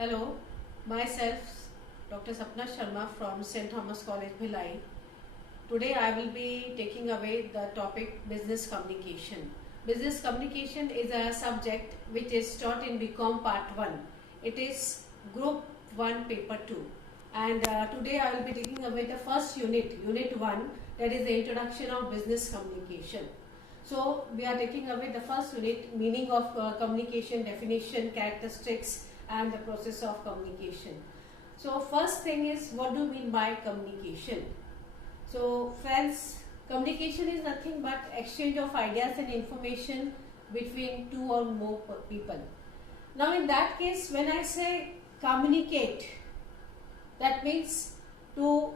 Hello, myself Dr. Sapna Sharma from St. Thomas College, Bhilai. Today I will be taking away the topic business communication. Business communication is a subject which is taught in BCom Part 1. It is Group 1 Paper 2. And today I will be taking away the first unit, Unit 1, that is the introduction of business communication. So we are taking away the first unit, meaning of communication, definition, characteristics, and the process of communication. So first thing is, what do you mean by communication? So friends, communication is nothing but exchange of ideas and information between two or more people. Now in that case, when I say communicate, that means to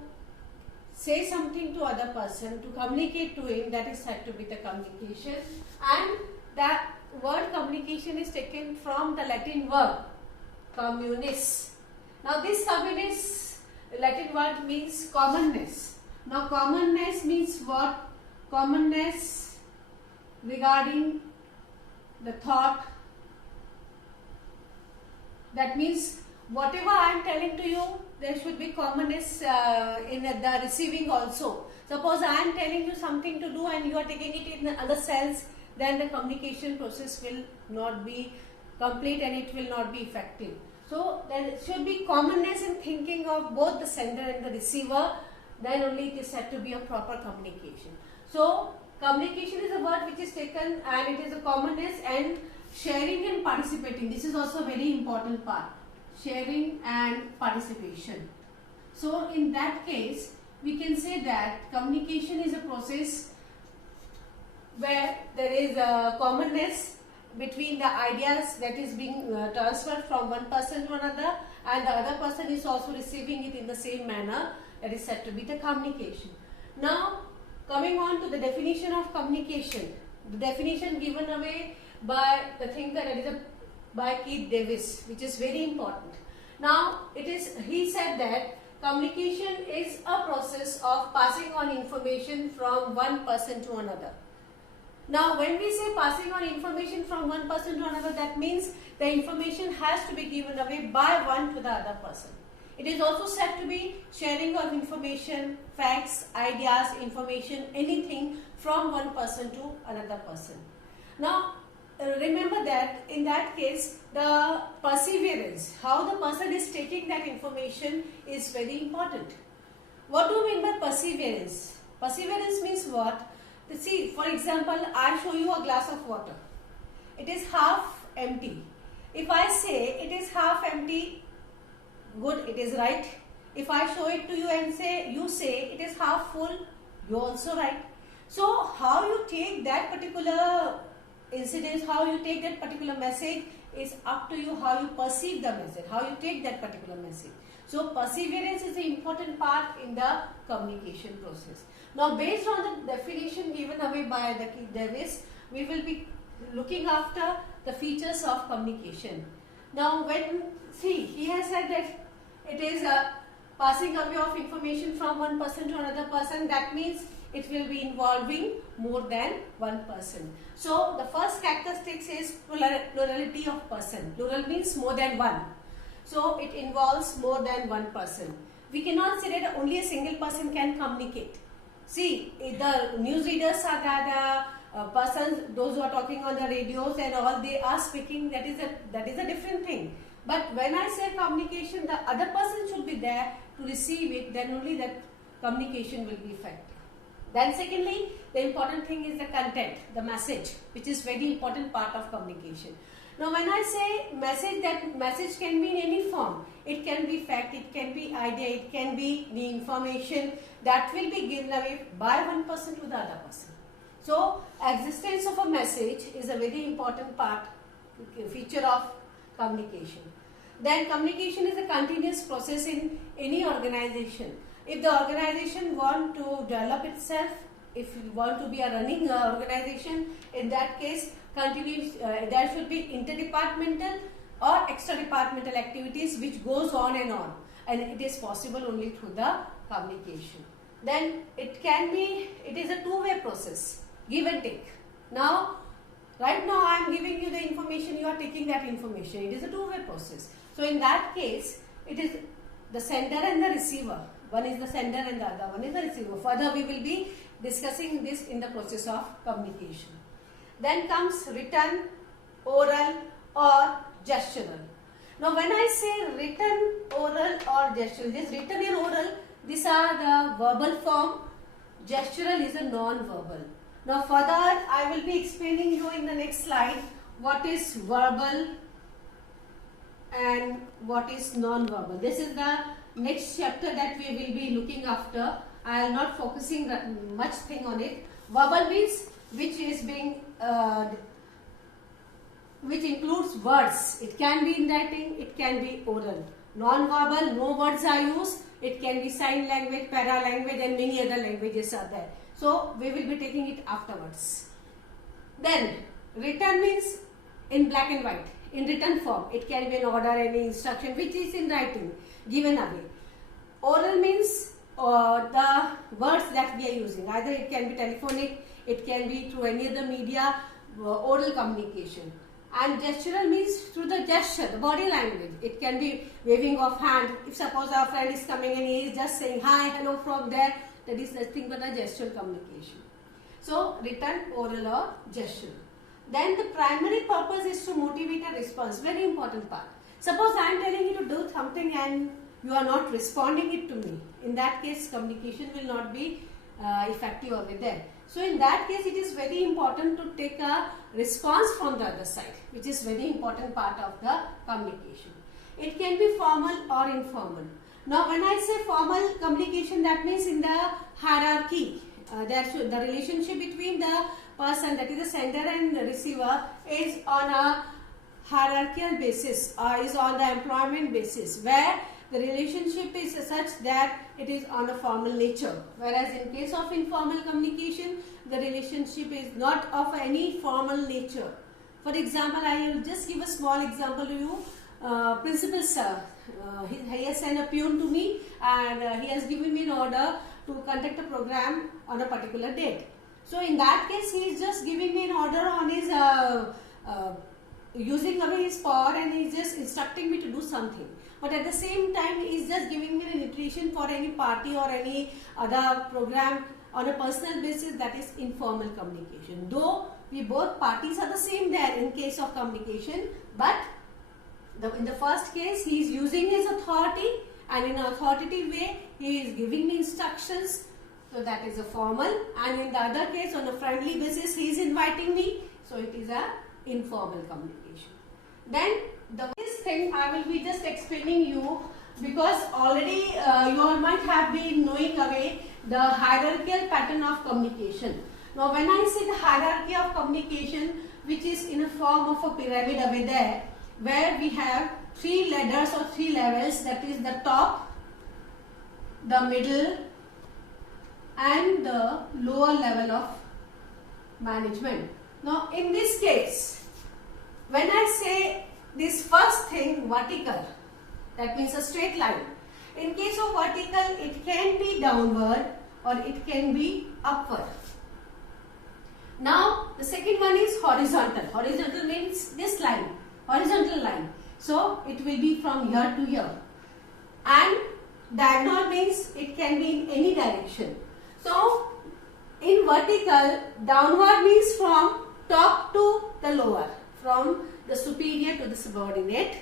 say something to other person, to communicate to him, that is said to be the communication. And that word communication is taken from the Latin word communis. Now this communis Latin word means commonness. Now commonness means what? Commonness regarding the thought. That means whatever I am telling to you, there should be commonness in the receiving also. Suppose I am telling you something to do and you are taking it in other sense, then the communication process will not be complete and it will not be effective. So there should be commonness in thinking of both the sender and the receiver, then only it is said to be a proper communication. So communication is a word which is taken and it is a commonness, and sharing and participating. This is also a very important part. Sharing and participation. So in that case, we can say that communication is a process where there is a commonness between the ideas that is being transferred from one person to another, and the other person is also receiving it in the same manner. That is said to be the communication. Now coming on to the definition of communication. The definition given away by the thinker, that is by Keith Davis, which is very important. Now he said that communication is a process of passing on information from one person to another. Now when we say passing on information from one person to another, that means the information has to be given away by one to the other person. It is also said to be sharing of information, facts, ideas, information, anything from one person to another person. Now remember that in that case, the perseverance, how the person is taking that information, is very important. What do you mean by perseverance? Perseverance means what? See, for example, I show you a glass of water. It is half empty. If I say it is half empty, good, it is right. If I show it to you and you say it is half full, you also right. So how you take that particular incidence, how you take that particular message is up to you, how you perceive the message, how you take that particular message. So perseverance is the important part in the communication process. Now based on the definition given away by the Keith Davis, we will be looking after the features of communication. Now he has said that it is a passing away of information from one person to another person. That means it will be involving more than one person. So the first characteristics is plurality of person. Plural means more than one. So it involves more than one person. We cannot say that only a single person can communicate. See, the newsreaders are the persons, those who are talking on the radios and all, they are speaking, that is a different thing. But when I say communication, the other person should be there to receive it, then only that communication will be effective. Then secondly, the important thing is the content, the message, which is very important part of communication. Now when I say message, that message can be in any form. It can be fact, it can be idea, it can be the information that will be given away by one person to the other person. So existence of a message is a very important part, feature of communication. Then communication is a continuous process in any organization. If the organization want to develop itself, if you want to be a running organization, in that case, there should be interdepartmental or extra-departmental activities which goes on, and it is possible only through the communication. Then it is a two-way process, give and take. Now Right now I am giving you the information, you are taking that information. It is a two-way process. So in that case, it is the sender and the receiver. One is the sender and the other one is the receiver. Further we will be discussing this in the process of communication. Then comes written, oral or gestural. Now when I say written, oral or gestural, this written and oral, these are the verbal form. Gestural is a non-verbal. Now further I will be explaining you in the next slide what is verbal and what is non-verbal. This is the next chapter that we will be looking after. I am not focusing much thing on it. Verbal means which is being which includes words. It can be in writing, it can be oral. Non-verbal, no words are used. It can be sign language, para language and many other languages are there. So we will be taking it afterwards. Then written means in black and white, in written form. It can be an order, any instruction which is in writing, given away. Oral means the words that we are using. Either it can be telephonic, it can be through any other media, oral communication. And gestural means through the gesture, the body language. It can be waving of hand. If suppose our friend is coming and he is just saying hi, hello from there, that is nothing but a gestural communication. So written, oral or gestural. Then the primary purpose is to motivate a response. Very important part. Suppose I am telling you to do something and you are not responding it to me. In that case, communication will not be effective over there. So in that case, it is very important to take a response from the other side, which is very important part of the communication. It can be formal or informal. Now when I say formal communication, that means in the hierarchy, the relationship between the person, that is the sender and the receiver, is on a hierarchical basis or is on the employment basis, where the relationship is such that it is on a formal nature. Whereas in case of informal communication, the relationship is not of any formal nature. For example, I will just give a small example to you. Principal sir, he has sent a peon to me and he has given me an order to conduct a program on a particular date. So in that case, he is just giving me an order on his using away his power and he is just instructing me to do something. But at the same time, he is just giving me an invitation for any party or any other program on a personal basis, that is informal communication. Though we both parties are the same there in case of communication, but in the first case, he is using his authority and in an authoritative way, he is giving me instructions. So that is a formal, and in the other case, on a friendly basis, he is inviting me. So it is a informal communication. Then this thing I will be just explaining you, because already you all might have been knowing away the hierarchical pattern of communication. Now when I say the hierarchy of communication, which is in a form of a pyramid over there, where we have three ladders or three levels, that is the top, the middle and the lower level of management. Now in this case, when I say this first thing, vertical, that means a straight line. In case of vertical, it can be downward or it can be upward. Now the second one is horizontal. Horizontal means this line, horizontal line. So it will be from here to here. And diagonal means it can be in any direction. So in vertical, downward means from top to the lower, from the superior to the subordinate.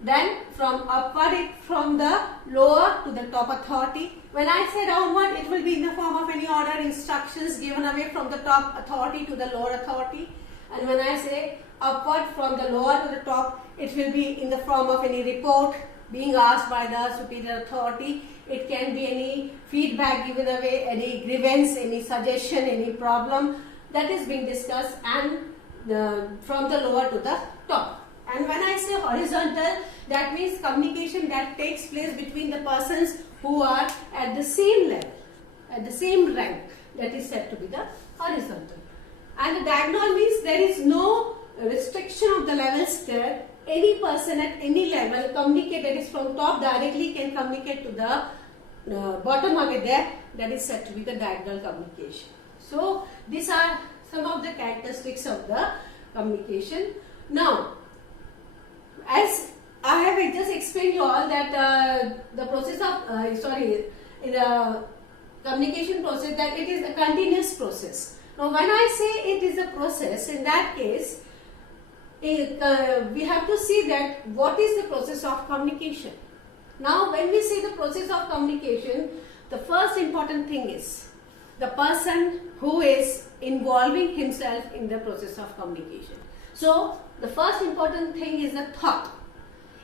Then from upward, from the lower to the top authority. When I say downward, it will be in the form of any order, instructions given away from the top authority to the lower authority. And when I say upward, from the lower to the top, it will be in the form of any report being asked by the superior authority. It can be any feedback given away, any grievance, any suggestion, any problem that is being discussed, and from the lower to the top. And when I say horizontal, that means communication that takes place between the persons who are at the same level, at the same rank. That is said to be the horizontal. And the diagonal means there is no restriction of the levels there. Any person at any level communicate, that is from top directly, can communicate to the bottom of it there. That is said to be the diagonal communication. So these are some of the characteristics of the communication. Now, as I have just explained you all that the process of in the communication process, that it is a continuous process. Now when I say it is a process, in that case we have to see that what is the process of communication. Now when we see the process of communication, the first important thing is the person who is involving himself in the process of communication. So the first important thing is the thought.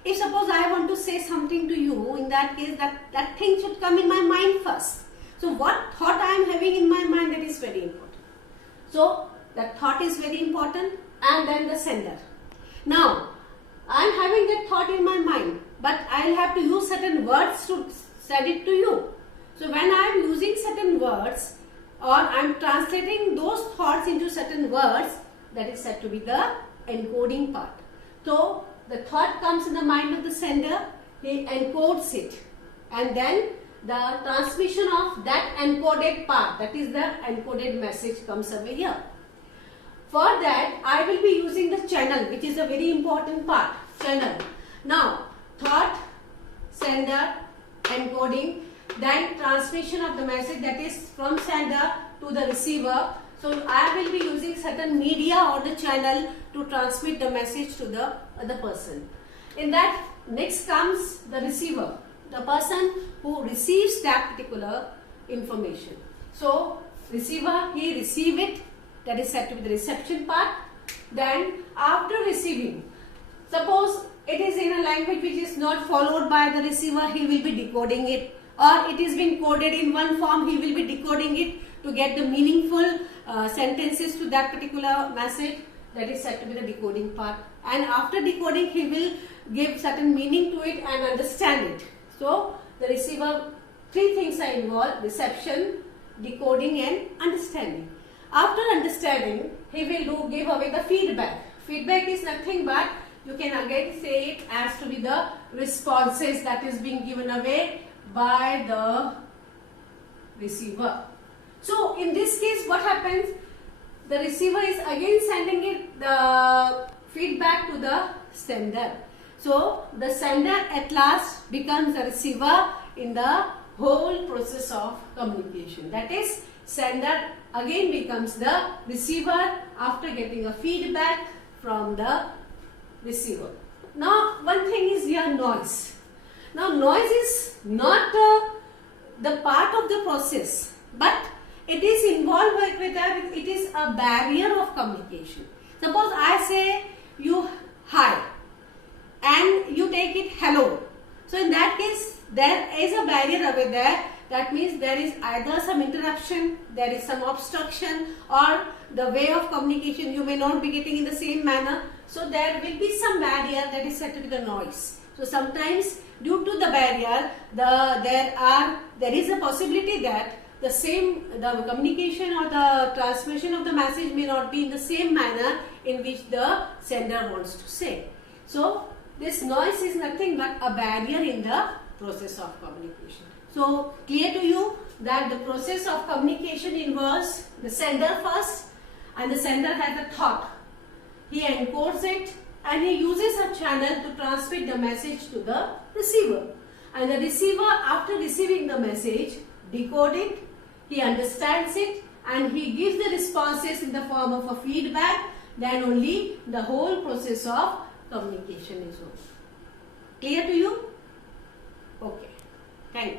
If suppose I want to say something to you, in that case that thing should come in my mind first. So what thought I am having in my mind, that is very important. So that thought is very important, and then the sender. Now I am having that thought in my mind, but I will have to use certain words to send it to you. So when I am using certain words, or I am translating those thoughts into certain words, that is said to be the encoding part. So the thought comes in the mind of the sender, he encodes it, and then the transmission of that encoded part, that is the encoded message, comes over here. For that I will be using the channel, which is a very important part, channel. Now thought, sender, encoding, then transmission of the message, that is from sender to the receiver. So I will be using certain media or the channel to transmit the message to the other person. In that, next comes the receiver, the person who receives that particular information. So receiver, he receive it, that is said to be the reception part. Then after receiving, suppose it is in a language which is not followed by the receiver, he will be decoding it, or it is being coded in one form, he will be decoding it to get the meaningful sentences to that particular message, that is said to be the decoding part. And after decoding, he will give certain meaning to it and understand it. So the receiver, three things are involved: reception, decoding and understanding. After understanding, he will give away the feedback. Feedback is nothing but, you can again say it as to be the responses that is being given away by the receiver. So in this case, what happens? The receiver is again sending it the feedback to the sender. So the sender at last becomes the receiver in the whole process of communication. That is, sender again becomes the receiver after getting a feedback from the receiver. Now one thing is here, noise. Now noise is not the part of the process, but it is involved with that, it is a barrier of communication. Suppose I say you hi and you take it hello. So in that case, there is a barrier over there. That means there is either some interruption, there is some obstruction, or the way of communication you may not be getting in the same manner. So there will be some barrier, that is said to be the noise. So sometimes due to the barrier, there is a possibility that the communication or the transmission of the message may not be in the same manner in which the sender wants to say. So this noise is nothing but a barrier in the process of communication. So clear to you that the process of communication involves the sender first, and the sender has a thought. He encodes it and he uses a channel to transmit the message to the receiver. And the receiver, after receiving the message, decode it, he understands it, and he gives the responses in the form of a feedback. Then only the whole process of communication is over. Clear to you? Okay. Thank you.